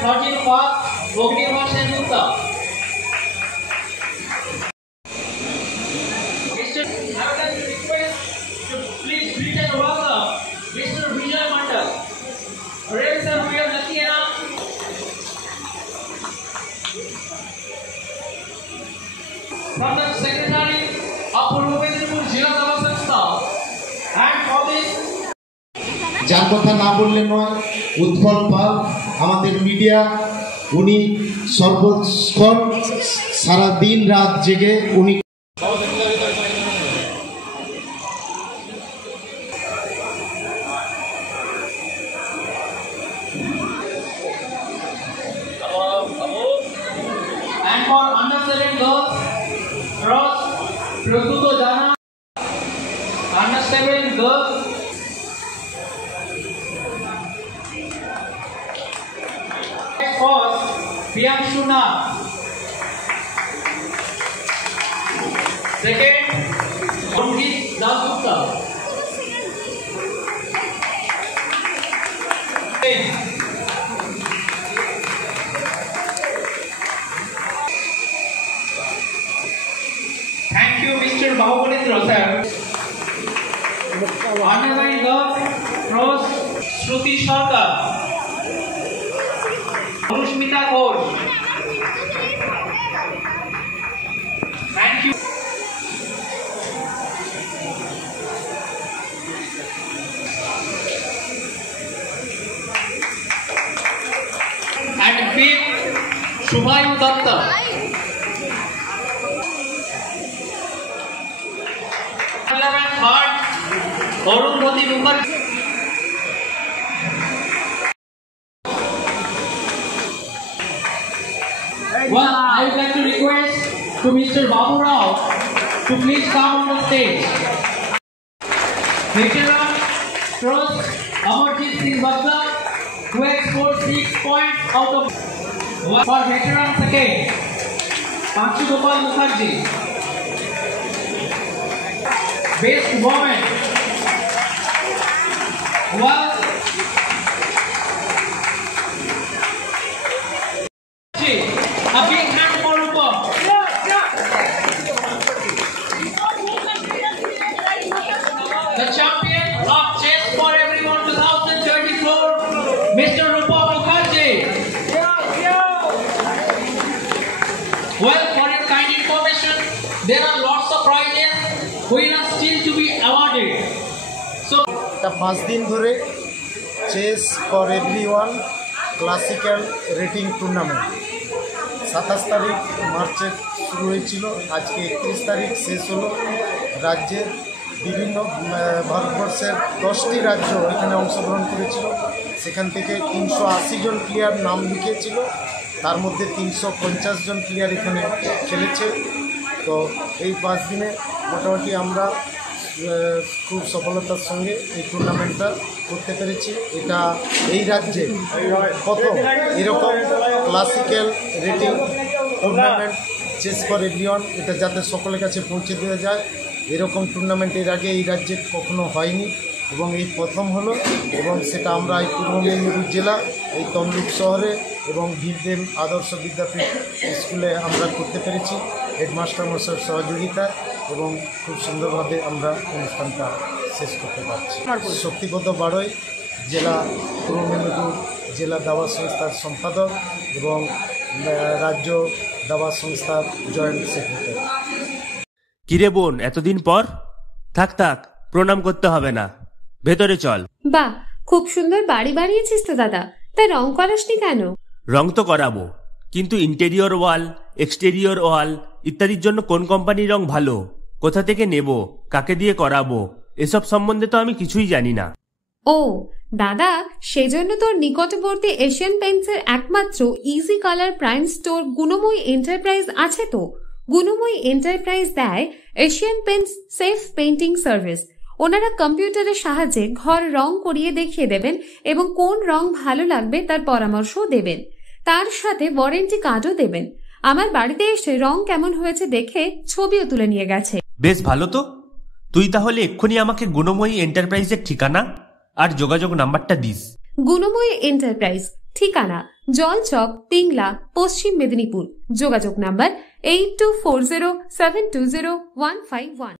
Sergeant Park, Ognivar Sengupta. Mr. I would like to request to please greet and welcome Mr. Vijay Mandal. Real sir, we are lucky enough. From the Secretary of Purbo Medinipur Jila Daba Sanstha. And for this যার কথা না বললে নয়, উৎপল পাল আমাদের মিডিয়া, উনি সর্বক্ষণ সারা দিন রাত জেগে উনি and for under 7 girls cross Praduto Jana, under 7 girls first Priyanshu Nag, second Ramjit Dasgupta, thank you Mr. Bahubali sir. Under 9 girls cross Shruti Sarkar, Anushmita Ghosh. Thank you. And fifth, Shubhayu Datta. 11th, third, Arundhati Mukherjee. Well, I would like to request to Mr. Babu Rao to please come on the stage. Veteran cross Amarjit Singh Bagga, who has scored 6 points out of for veteran second, Panshu Gopal Mukherjee. Best woman. Well, a big hand for Rupa. The champion of Chess for Everyone 2024, Mr. Rupa Mukherjee. Well, for your kind information, there are lots of prizes which are still to be awarded. So, 5 দিন ধরে chess for everyone classical rating tournament 27 তারিখ মার্চে শুরু হয়েছিল, আজকে 31 তারিখ শেষ হলো। রাজ্যের বিভিন্ন ভারতবর্ষের 10টি রাজ্য এখানে অংশগ্রহণ করেছিল। সেখান থেকে 380 জন প্লেয়ার নাম লিখিয়েছিল, তার মধ্যে 350 জন প্লেয়ার এখানে খেলেছে। তো এই 5 দিনে মোটামুটি আমরা খুব সফলতার সঙ্গে এই টুর্নামেন্টটা করতে পেরেছি। এটা এই রাজ্যে প্রথম এরকম classical rating tournament chess for everyone, এটা যাতে সকলের কাছে পৌঁছে দেওয়া যায়, এরকম টুর্নামেন্ট এর আগে এই রাজ্যে কখনো হয়নি এবং এই প্রথম হলো। এবং সেটা আমরা এই পূর্ব মেদিনীপুর জেলা এই তমলুক শহরে এবং বীরদেব আদর্শ বিদ্যাপীঠ স্কুলে আমরা করতে পেরেছি হেডমাস্টার মশাইয়ের সহযোগিতায়, এবং খুব সুন্দরভাবে আমরা অনুষ্ঠানটা শেষ করতে পারছি। শক্তিপদ বাড়ই, জেলা পূর্ব মেদিনীপুর জেলা দাবা সংস্থার সম্পাদক এবং রাজ্য দাবা সংস্থার জয়েন্ট সেক্রেটারি। কিরে বোন, এতদিন পর? থাক থাক, প্রণাম করতে হবে না, ভেতরে চল। বাহ, খুব সুন্দর বাড়ি বানিয়েছিস তো দাদা, তাই রং করাসনি কেন? রং তো করাবো, কিন্তু ইন্টেরিয়র ওয়াল, এক্সটেরিয়র ওয়াল ইত্যাদির জন্য কোন কোম্পানির রং ভালো, কোথা থেকে নেব, কাকে দিয়ে করাবো, এসব সম্বন্ধে তো আমি কিছুই জানি না। ও দাদা, সেজন্য তোর নিকটবর্তী এশিয়ান পেইন্টসের একমাত্র easy colour prime store Gunamoyee এন্টারপ্রাইজ আছে তো। গুণময়ী এন্টারপ্রাইজ দেয় Asian Paints safe painting service. ওনারা কম্পিউটারের সাহায্যে ঘর রং করিয়ে দেখিয়ে দেবেন এবং কোন রং ভালো লাগবে তার পরামর্শও দেবেন। তার সাথে ওয়ারেন্টি কার্ডও দেবেন। আমার বাড়িতে এসে রং কেমন হয়েছে দেখে ছবিও তুলে নিয়ে গেছে। বেশ ভালো তো। তুই তাহলে এক্ষুনি আমাকে গুণময়ী এন্টারপ্রাইজের ঠিকানা আর যোগাযোগ নাম্বারটা দিস। গুণময়ী এন্টারপ্রাইজ, ঠিকানা জলচক, পিংলা, পশ্চিম মেদিনীপুর। যোগাযোগ নাম্বার 8240720151।